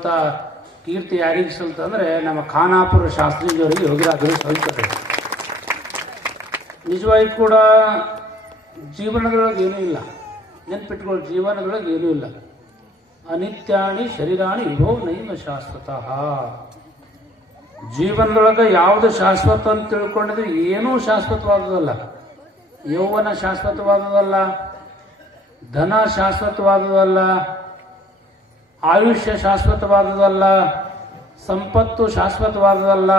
ಮಾಡುವಂಥ ಕೀರ್ತಿ ಯಾರಿಗೆ ಸಲ್ತಂದರೆ ನಮ್ಮ ಖಾನಾಪುರ ಶಾಸ್ತ್ರಿಜಿಯವರಿಗೆ ಯೋಗಿರಾಜರು ಸಲ್ತದೆ ನಿಜವಾಗಿ ಕೂಡ ಜೀವನದೊಳಗೆ ಏನೂ ಇಲ್ಲ. ನೆನ್ಪಿಟ್ಕೊಳ್ಳಿ ಜೀವನದೊಳಗೆ ಏನೂ ಇಲ್ಲ. ಅನಿತ್ಯಾಣಿ ಶರೀರಾಣಿ ವಿಭೋ ನೈಮ ಶಾಶ್ವತಃ. ಜೀವನದೊಳಗೆ ಯಾವುದು ಶಾಶ್ವತ ಅಂತ ತಿಳ್ಕೊಂಡಿದ್ರೆ ಏನೂ ಶಾಶ್ವತವಾದದಲ್ಲ ಯೌವನ ಶಾಶ್ವತವಾದದಲ್ಲ ಧನ ಶಾಶ್ವತವಾದದಲ್ಲ ಆಯುಷ್ಯ ಶಾಶ್ವತವಾದದಲ್ಲ, ಸಂಪತ್ತು ಶಾಶ್ವತವಾದದಲ್ಲ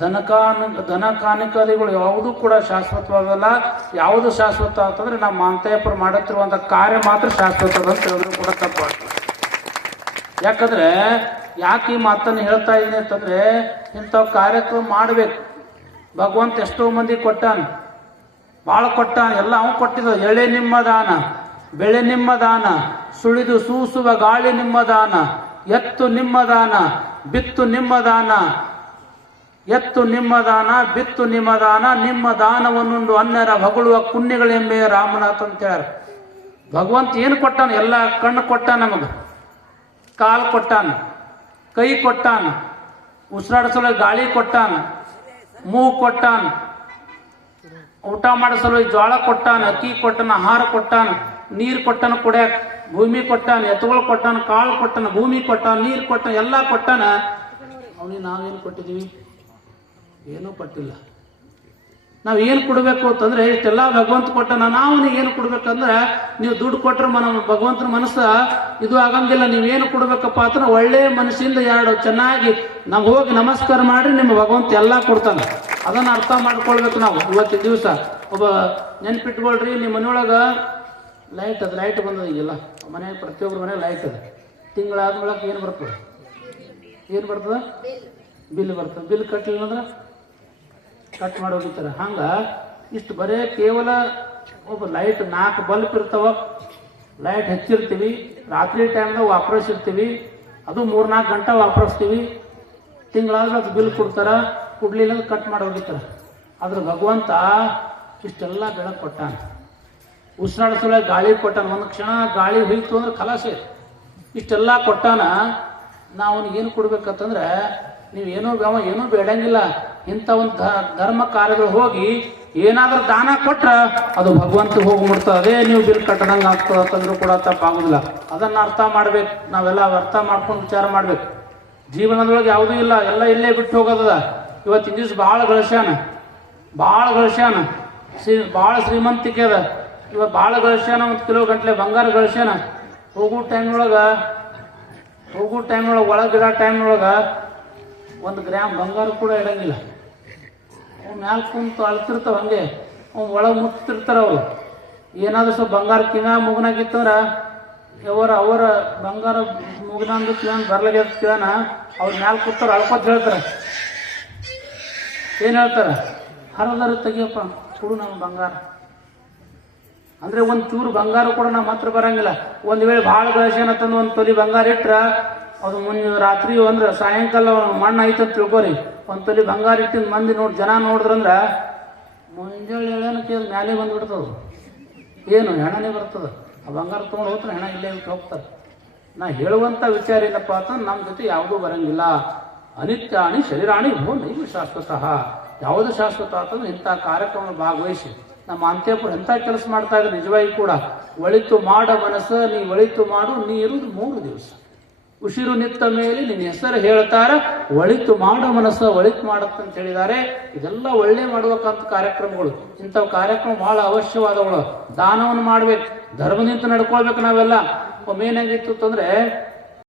ಧನಕಾನ ಧನ ಯಾವುದು ಯಾವುದೂ ಕೂಡ ಶಾಶ್ವತವಾದಲ್ಲ. ಯಾವುದು ಶಾಶ್ವತ ಅಂತಂದ್ರೆ ನಮ್ಮ ಮಾಂತಯ್ಯಪ್ಪರು ಮಾಡುತ್ತಿರುವಂಥ ಕಾರ್ಯ ಮಾತ್ರ ಶಾಶ್ವತ ಅಂತ ಹೇಳಿದ್ರು ಕೂಡ ತಪ್ಪಾಗ್ತದೆ ಯಾಕಂದ್ರೆ ಯಾಕೆ ಈ ಮಾತನ್ನು ಹೇಳ್ತಾ ಇದ್ದೀನಿ ಅಂತಂದ್ರೆ ಇಂಥವು ಕಾರ್ಯಕ್ರಮ ಮಾಡಬೇಕು. ಭಗವಂತ ಎಷ್ಟೋ ಮಂದಿ ಕೊಟ್ಟಾನ. ಭಾಳ ಕೊಟ್ಟಾನ. ಎಲ್ಲ ಅವನು ಕೊಟ್ಟಿದ್ದ ಎಳೆ ನಿಮ್ಮ ದಾನ, ಬೆಳೆ ನಿಮ್ಮ ದಾನ. ಸುಳಿದು ಸೂಸುವ ಗಾಳಿ ನಿಮ್ಮ ದಾನ, ಎತ್ತು ನಿಮ್ಮ ದಾನ, ಬಿತ್ತು ನಿಮ್ಮ ದಾನ, ಎತ್ತು ನಿಮ್ಮ ದಾನ, ಬಿತ್ತು ನಿಮ್ಮ ದಾನ, ನಿಮ್ಮ ದಾನವನ್ನುಂಡು ಅನ್ಯರ ಹೊಗಳುವ ಪುಣ್ಯಗಳೆಂಬೆ ರಾಮನಾಥ್ ಅಂತ ಹೇಳ ಭಗವಂತ ಏನು ಕೊಟ್ಟಾನ? ಎಲ್ಲ ಕಣ್ಣು ಕೊಟ್ಟ ನಮಗೆ? ಕಾಲು ಕೊಟ್ಟಾನ? ಕೈ ಕೊಟ್ಟಾನ? ಉಸಿರಾಡಿಸಲು ಗಾಳಿ ಕೊಟ್ಟಾನ? ಮೂ ಕೊಟ್ಟಾನ? ಊಟ ಮಾಡಿಸಲು ಜೋಳ ಕೊಟ್ಟಾನ? ಅಕ್ಕಿ ಕೊಟ್ಟನ? ಆಹಾರ ಕೊಟ್ಟಾನ? ನೀರು ಕೊಟ್ಟನ ಕುಡಿಯಾಕ? ಭೂಮಿ ಕೊಟ್ಟಾನ, ಎತ್ತುಗಳು ಕೊಟ್ಟಾನ, ಕಾಳು ಕೊಟ್ಟನ, ಭೂಮಿ ಕೊಟ್ಟಾನ, ನೀರು ಕೊಟ್ಟಾನ, ಎಲ್ಲ ಕೊಟ್ಟಾನ. ಅವನಿಗೆ ನಾವೇನು ಕೊಟ್ಟಿದ್ದೀವಿ? ಏನೂ ಕೊಟ್ಟಿಲ್ಲ. ನಾವು ಏನು ಕೊಡಬೇಕು ಅಂತಂದ್ರೆ ಇಷ್ಟೆಲ್ಲ ಭಗವಂತ ಕೊಟ್ಟನ ನಾವು ಏನು ಕೊಡ್ಬೇಕಂದ್ರೆ ನೀವು ದುಡ್ಡು ಕೊಟ್ಟರೆ ಮನ, ಭಗವಂತನ ಮನಸ್ಸ ಇದು ಆಗಂಗಿಲ್ಲ. ನೀವೇನು ಕೊಡ್ಬೇಕಪ್ಪ ಅಂದ್ರೆ ಒಳ್ಳೆ ಮನಸ್ಸಿಂದ ಎರಡು ಚೆನ್ನಾಗಿ ನಾವು ಹೋಗಿ ನಮಸ್ಕಾರ ಮಾಡಿ ನಿಮ್ಮ ಭಗವಂತ ಎಲ್ಲ ಕೊಡ್ತಾನೆ. ಅದನ್ನ ಅರ್ಥ ಮಾಡ್ಕೊಳ್ಬೇಕು ನಾವು ಇವತ್ತಿನ ದಿವಸ. ಒಬ್ಬ ನೆನ್ಪಿಟ್ಕೊಳ್ರಿ, ನಿಮ್ಮ ಮನೆಯೊಳಗ ಲೈಟ್ ಅದು ಲೈಟ್ ಬಂದದ ಈಗೆಲ್ಲ. ಮನೆ ಪ್ರತಿಯೊಬ್ಬರ ಮನೆ ಲೈಟ್ ಅದ. ತಿಂಗಳಾದ ಬಳಕ ಏನು ಬರ್ತದೆ? ಏನು ಬರ್ತದೆ? ಬಿಲ್ ಬರ್ತದೆ. ಬಿಲ್ ಕಟ್ಟಲಿಲ್ಲ ಅಂದ್ರೆ ಕಟ್ ಮಾಡಿ ಹೋಗಿರ್ತಾರೆ. ಹಂಗೆ ಇಷ್ಟು ಬರೇ ಕೇವಲ ಒಬ್ಬ ಲೈಟ್ ನಾಲ್ಕು ಬಲ್ಪ್ ಇರ್ತಾವ. ಲೈಟ್ ಹೆಚ್ಚಿರ್ತೀವಿ. ರಾತ್ರಿ ಟೈಮ್ದಾಗ ವಾಪರಿಸಿರ್ತೀವಿ ಅದು ಮೂರ್ನಾಲ್ಕು ಗಂಟೆ ವಾಪರಿಸ್ತೀವಿ ತಿಂಗಳಾದ್ರೆ ಅದು ಬಿಲ್ ಕೊಡ್ತಾರೆ. ಕೊಡ್ಲಿಲ್ಲ ಕಟ್ ಮಾಡಿ ಹೋಗಿರ್ತಾರೆ. ಆದ್ರೆ ಭಗವಂತ ಇಷ್ಟೆಲ್ಲ ಬೆಳಕು ಕೊಟ್ಟಾನ. ಉಸಿರಾಡಿಸಲ ಗಾಳಿ ಕೊಟ್ಟಾನ, ಒಂದು ಕ್ಷಣ ಗಾಳಿ ಹೋಯ್ತು ಅಂದ್ರೆ ಖಲಾಸೆ. ಇಷ್ಟೆಲ್ಲ ಕೊಟ್ಟಾನ ನಾವು ಏನು ಕೊಡ್ಬೇಕಂತಂದ್ರೆ, ನೀವು ಏನೂ ಅವ ಏನೂ ಬೇಡಂಗಿಲ್ಲ. ಇಂಥ ಒಂದು ಧರ್ಮ ಕಾರ್ಯಗಳು ಹೋಗಿ ಏನಾದರೂ ದಾನ ಕೊಟ್ರ ಅದು ಭಗವಂತ ಹೋಗಿ ಅದೇ ನೀವು ಬಿಲ್ ಕಟ್ಟದಂಗೆ ಆಗ್ತದೆ ಅಂತಂದ್ರೂ ಕೂಡ ತಪ್ಪಾಗೋದಿಲ್ಲ ಅದನ್ನು ಅರ್ಥ ಮಾಡ್ಬೇಕು. ನಾವೆಲ್ಲ ಅರ್ಥ ಮಾಡ್ಕೊಂಡು ವಿಚಾರ ಮಾಡ್ಬೇಕು. ಜೀವನದೊಳಗೆ ಯಾವುದೂ ಇಲ್ಲ. ಎಲ್ಲ ಇಲ್ಲೇ ಬಿಟ್ಟು ಹೋಗೋದದ. ಇವತ್ತಿನ ದಿವಸ ಭಾಳ ಗಳಿಸ್ಯಾನ ಭಾಳ ಗಳಿಸ್ಯಾನ ಶ್ರೀ, ಭಾಳ ಶ್ರೀಮಂತಿಕೆ ಅದ. ಇವಾಗ ಭಾಳ ಗಳಿಸ್ಯಾನ ಒಂದು ಕಿಲೋ ಗಂಟ್ಲೆ ಬಂಗಾರ ಗಳಿಸ್ಯಾನ. ಹೋಗೋ ಟೈಮ್ನೊಳಗೆ ಒಳಗ ಟೈಮ್ನೊಳಗೆ ಟೈಮ್ ಟೈಮ್ನೊಳಗೆ ಒಂದು ಗ್ರಾಮ್ ಬಂಗಾರ ಕೂಡ ಇಡಂಗಿಲ್ಲ. ಅವ್ನು ಮ್ಯಾಲ ಕುಂತು ಅಳ್ತಿರ್ತಾವ ಹಂಗೆ. ಅವ್ನು ಒಳಗೆ ಮುಟ್ತಿರ್ತಾರ ಅವರು ಏನಾದ್ರು ಸ್ವಲ್ಪ ಬಂಗಾರ ಕಿನ ಮುಗ್ನಾಗಿತ್ತಂದ್ರ ಅವರ ಅವರ ಬಂಗಾರ ಮುಗನಂದು ಕಿವನ್ ಬರ್ಲಾಗ್ಯದ ಕಿವನ ಅವ್ರ ಮ್ಯಾಲ ಕೂತಾರ ಅಳ್ಕೊತ ಹೇಳ್ತಾರ. ಏನು ಹೇಳ್ತಾರ? ಹರದಾರ ತೆಗಿಯಪ್ಪ, ಕೊಡು ನಮ್ಮ ಬಂಗಾರ. ಅಂದ್ರೆ ಒಂದು ಚೂರು ಬಂಗಾರ ಕೂಡ ನಮ್ಮ ಹತ್ರ ಬರಂಗಿಲ್ಲ. ಒಂದ್ ವೇಳೆ ಭಾಳ ಗಳಿಸ್ಯಾನ ತಂದು ಒಂದು ತೊಲಿ ಬಂಗಾರ ಇಟ್ರ, ಅದು ಮುಂದಿನ ರಾತ್ರಿ ಅಂದ್ರೆ ಸಾಯಂಕಾಲ ಮಣ್ಣು ಐತಂತ ಅಂತ ತಿಳ್ಕೊರಿ. ಒಂದು ತೊಲಿ ಬಂಗಾರ ಇಟ್ಟಿನ ಮಂದಿ ನೋಡಿ ಜನ ನೋಡಿದ್ರಂದ್ರ ಮುಂಜಾನೆ ಕೇಳಿ ಮ್ಯಾಲೆ ಬಂದ್ಬಿಡ್ತದ. ಏನು ಹೆಣನೇ ಬರ್ತದ. ಆ ಬಂಗಾರ ತೊಗೊಂಡು ಹೋಗ್ತಾರೆ ಹೆಣ ಇಲ್ಲೇ ಅಂತ ಹೋಗ್ತಾರೆ ನಾ ಹೇಳುವಂತ ವಿಚಾರ ಏನಪ್ಪ ಅಂತ ನಮ್ಮ ಜೊತೆ ಯಾವುದೂ ಬರಂಗಿಲ್ಲ. ಅನಿತ್ಯಾಣಿ ಶರೀರಾಣಿ ಭೂ ನೈವ ಶಾಶ್ವತ. ಯಾವುದು ಶಾಶ್ವತ ಅಂತಂದ್ರೆ ಇಂಥ ಕಾರ್ಯಕ್ರಮ ಭಾಗವಹಿಸಿ. ನಮ್ಮ ಅಂತ್ಯಪುರ ಎಂಥ ಕೆಲಸ ಮಾಡ್ತಾ ಇದ್ರೆ ನಿಜವಾಗಿ ಕೂಡ, ಒಳಿತು ಮಾಡ ಮನಸ್ಸ, ನೀ ಒಳಿತು ಮಾಡು, ನೀ ಇರುವುದು ಮೂರು ದಿವಸ. ಉಸಿರು ನಿತ್ತ ಮೇಲೆ ನಿನ್ನ ಹೆಸರು ಹೇಳ್ತಾರ, ಒಳಿತು ಮಾಡ ಮನಸ್ಸು, ಒಳಿತು ಮಾಡತ್ತಂತ ಹೇಳಿದ್ದಾರೆ ಇದೆಲ್ಲ ಒಳ್ಳೆ ಮಾಡುವಕ್ಕಂಥ ಕಾರ್ಯಕ್ರಮಗಳು. ಇಂಥವು ಕಾರ್ಯಕ್ರಮ ಬಹಳ ಅವಶ್ಯವಾದವುಗಳು. ದಾನವನ್ನು ಮಾಡ್ಬೇಕು, ಧರ್ಮದಿಂದ ನಡ್ಕೊಳ್ಬೇಕು ನಾವೆಲ್ಲ. ಒಮ್ಮೆ ಏನಾಗಿತ್ತು ಅಂತಂದ್ರೆ